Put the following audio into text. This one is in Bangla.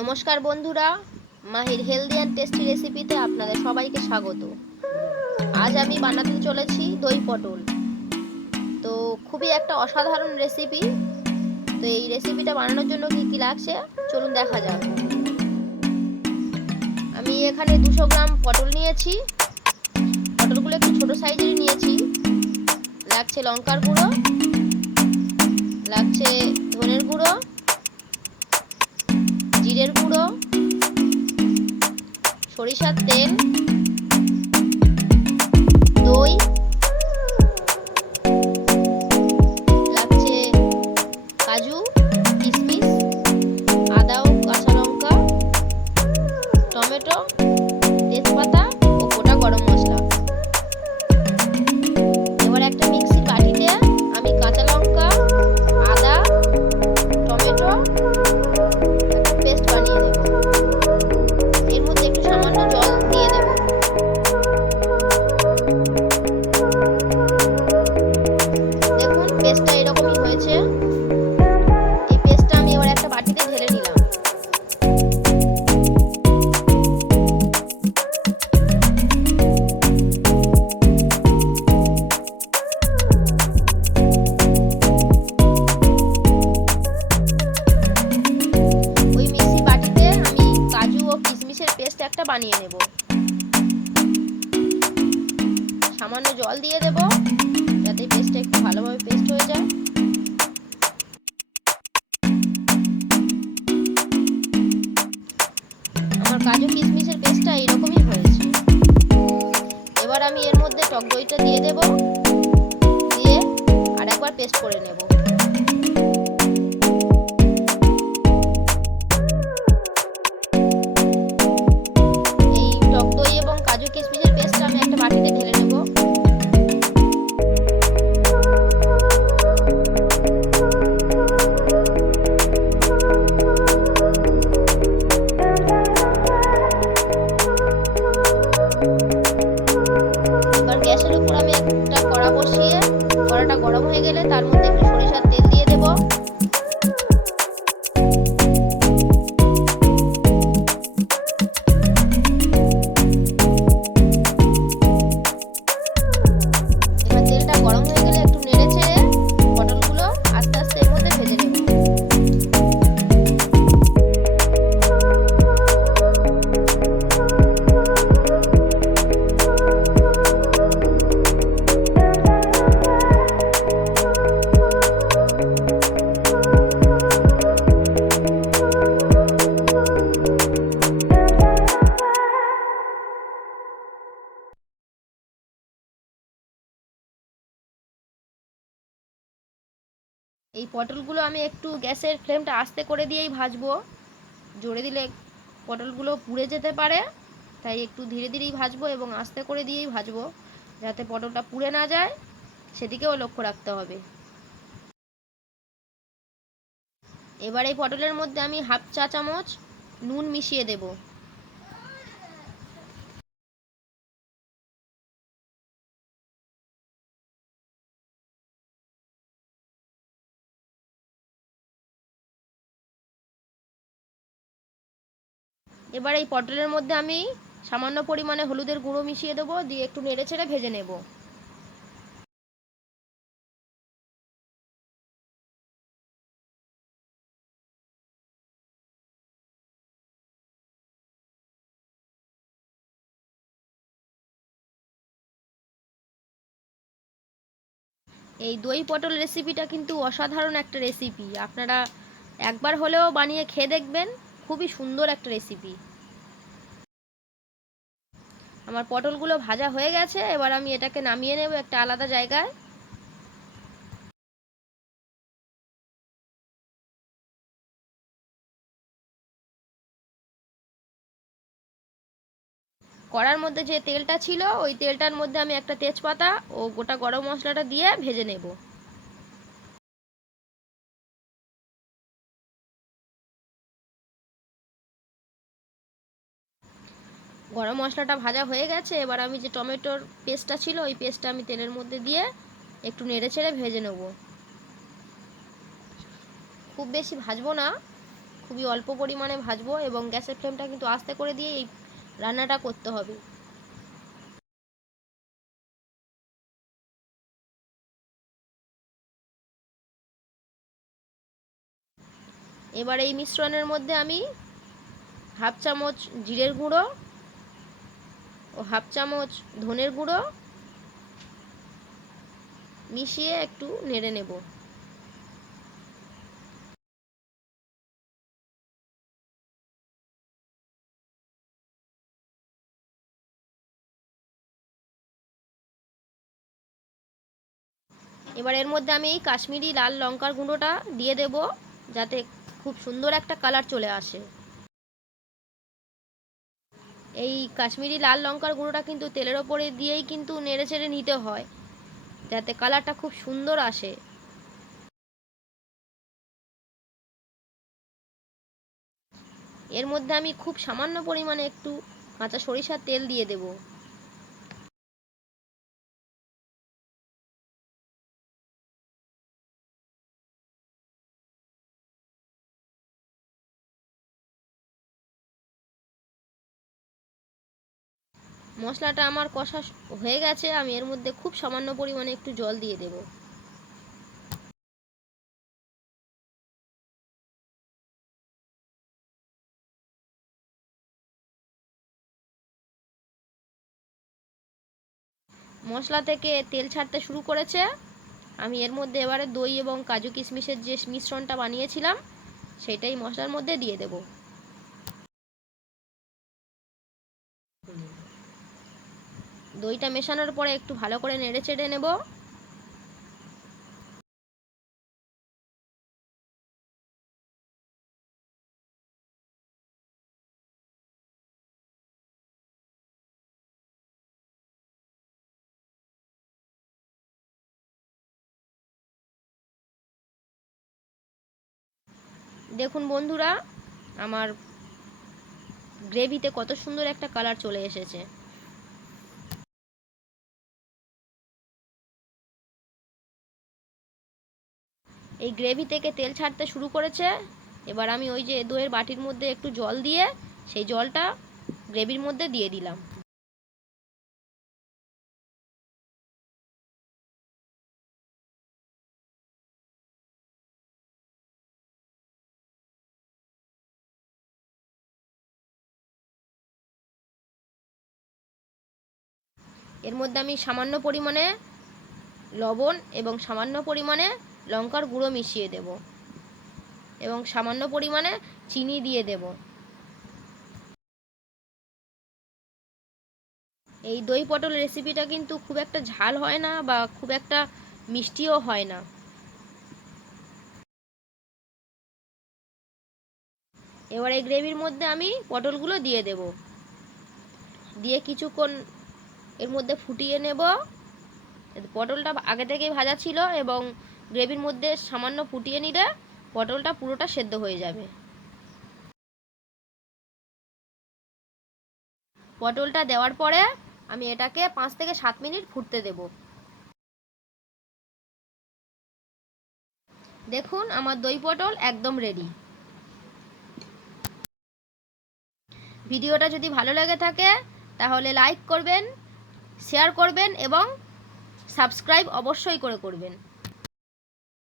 নমস্কার বন্ধুরা, মাহির হেলদি অ্যান্ড টেস্টি রেসিপিতে আপনাদের সবাইকে স্বাগত। আজ আমি বানাতে চলেছি দই পটল। তো খুবই একটা অসাধারণ রেসিপি। তো এই রেসিপিটা বানানোর জন্য কি কি লাগছে চলুন দেখা যাক। আমি এখানে 200 গ্রাম পটল নিয়েছি। পটলগুলো একটু ছোট সাইজেরই নিয়েছি। লাগছে লঙ্কার গুঁড়ো, লাগছে ধনের গুঁড়ো, জিরের গুঁড়ো, সরিষার তেল, দই, লাগছে কাজু, কিশমিশ, আদা ও কাঁচা লঙ্কা, টমেটো, তেজপাতা ও গোটা গরম মশলা। এবার একটা মিক্সির বাটিতে আমি কাঁচা লঙ্কা, আদা, টমেটো একটা পেস্ট বানিয়ে নেব। এর মধ্যে একটু সামান্য জল দিয়ে দেব। দেখুন পেস্টটা এরকমই হয়েছে। এই পেস্টটা আমি এবার একটা বাটিতে ঢেলে নিলাম। ওই মিক্সি বাটিতে আমি কাজু ও কিশমিশের পেস্ট একটা বানিয়ে নেব। সামান্য জল দিয়ে দেব যাতে পেস্টটা একটু ভালোভাবে পেস্ট হয়ে যায়। আমার কাজু কিশমিশের পেস্টটা এরকমই হয়েছে। এবার আমি এর মধ্যে টক দইটা দিয়ে দেব, দিয়ে আরেকবার পেস্ট করে নেব। এই টক দই এবং কাজু কিশমিশের পেস্টটা আমি একটা বাটিতে ঢেলে নেব। এবার গ্যাসের উপর আমি একটা কড়া বসিয়ে কড়াটা গরম হয়ে গেলে তার মধ্যে একটু সরিষার তেল দিয়ে দেব। এবার তেলটা গরম হয়ে গেলে একটু নেড়ে চেড়ে পটলগুলো আস্তে আস্তে এর মধ্যে ভেজে নেব। এই পটলগুলো আমি একটু গ্যাসের ফ্লেমটা আস্তে করে দিয়েই ভাজবো। জোরে দিলে পটলগুলো পুড়ে যেতে পারে, তাই একটু ধীরে ধীরেই ভাজবো এবং আস্তে করে দিয়েই ভাজবো যাতে পটলটা পুড়ে না যায়, সেদিকেও লক্ষ্য রাখতে হবে। এবার এই পটলের মধ্যে আমি হাফ চা চামচ নুন মিশিয়ে দেব। এবার এই পটলের মধ্যে আমি সামান্য পরিমাণে হলুদের গুঁড়ো মিশিয়ে দেবো, দিয়ে একটু নেড়ে চেড়ে ভেজে নেব। এই দই পটল রেসিপিটা কিন্তু অসাধারণ একটা রেসিপি। আপনারা একবার হলেও বানিয়ে খেয়ে দেখবেন, খুবই সুন্দর একটা রেসিপি। আমার পটলগুলো ভাজা হয়ে গেছে, এবার আমি এটাকে নামিয়ে নেব একটা আলাদা জায়গায়। কড়ার মধ্যে যে তেলটা ছিল ওই তেলটার মধ্যে আমি একটা তেজপাতা ও গোটা গরম মশলাটা দিয়ে ভেজে নেব। গরম মশলাটা ভাজা হয়ে গেছে, এবার আমি যে টমেটোর পেস্টটা ছিল ওই পেস্টটা আমি তেলের মধ্যে দিয়ে একটু নেড়ে চেড়ে ভেজে নেব। খুব বেশি ভাজবো না, খুবই অল্প পরিমাণে ভাজবো এবং গ্যাসের ফ্লেমটা কিন্তু আস্তে করে দিয়ে এই রান্নাটা করতে হবে। এবার এই মিশ্রণের মধ্যে আমি হাফ চামচ জিরের গুঁড়ো ও হাফ চামচ ধনের গুঁড়ো মিশিয়ে একটু নেড়ে নেব। এবার এর মধ্যে আমি এই কাশ্মীরি লাল লঙ্কার গুঁড়োটা দিয়ে দেব, যাতে খুব সুন্দর একটা কালার চলে আসে। এই কাশ্মীরি লাল লঙ্কার গুঁড়োটা কিন্তু তেলের ওপরে দিয়েই কিন্তু নেড়ে চেড়ে নিতে হয়, যাতে কালারটা খুব সুন্দর আসে। এর মধ্যে আমি খুব সামান্য পরিমাণে একটু কাঁচা সরিষার তেল দিয়ে দেব। মশলাটা আমার কষা হয়ে গেছে, আমি এর মধ্যে খুব সামান্য পরিমাণে একটু জল দিয়ে দেব। মশলা থেকে তেল ছাড়তে শুরু করেছে, আমি এর মধ্যে এবারে দই এবং কাজু কিশমিশের যে মিশ্রণটা বানিয়েছিলাম সেটাই মশলার মধ্যে দিয়ে দেব। দইটা মেশানোর পরে একটু ভালো করে নেড়ে চেড়ে নেব। দেখুন বন্ধুরা, আমার গ্রেভিতে কত সুন্দর একটা কালার চলে এসেছে। এই গ্রেভি থেকে তেল ছাড়তে শুরু করেছে। এবার আমি ওই যে দইয়ের বাটির মধ্যে একটু জল দিয়ে সেই জলটা গ্রেভির মধ্যে দিয়ে দিলাম। এর মধ্যে আমি সামান্য পরিমাণে লবণ এবং সামান্য পরিমাণে লঙ্কার গুঁড়ো মিশিয়ে দেব এবং সামান্য পরিমাণে চিনি দিয়ে দেব। এই দই পটল রেসিপিটা কিন্তু খুব একটা ঝাল হয় না বা খুব একটা মিষ্টিও হয় না। এবার এই গ্রেভির মধ্যে আমি পটলগুলো দিয়ে দেব, দিয়ে কিছুক্ষণ এর মধ্যে ফুটিয়ে নেব। পটলটা আগে থেকেই ভাজা ছিল এবং গ্রেভির মধ্যে সামান্য ফুটিয়ে নিলে পটলটা পুরোটা সেদ্ধ হয়ে যাবে। পটলটা দেওয়ার পরে আমি এটাকে 5 থেকে 7 মিনিট ফুটতে দেব। দেখুন আমার দই পটল একদম রেডি। ভিডিওটা যদি ভালো লেগে থাকে তাহলে লাইক করবেন, শেয়ার করবেন এবং সাবস্ক্রাইব অবশ্যই করবেন।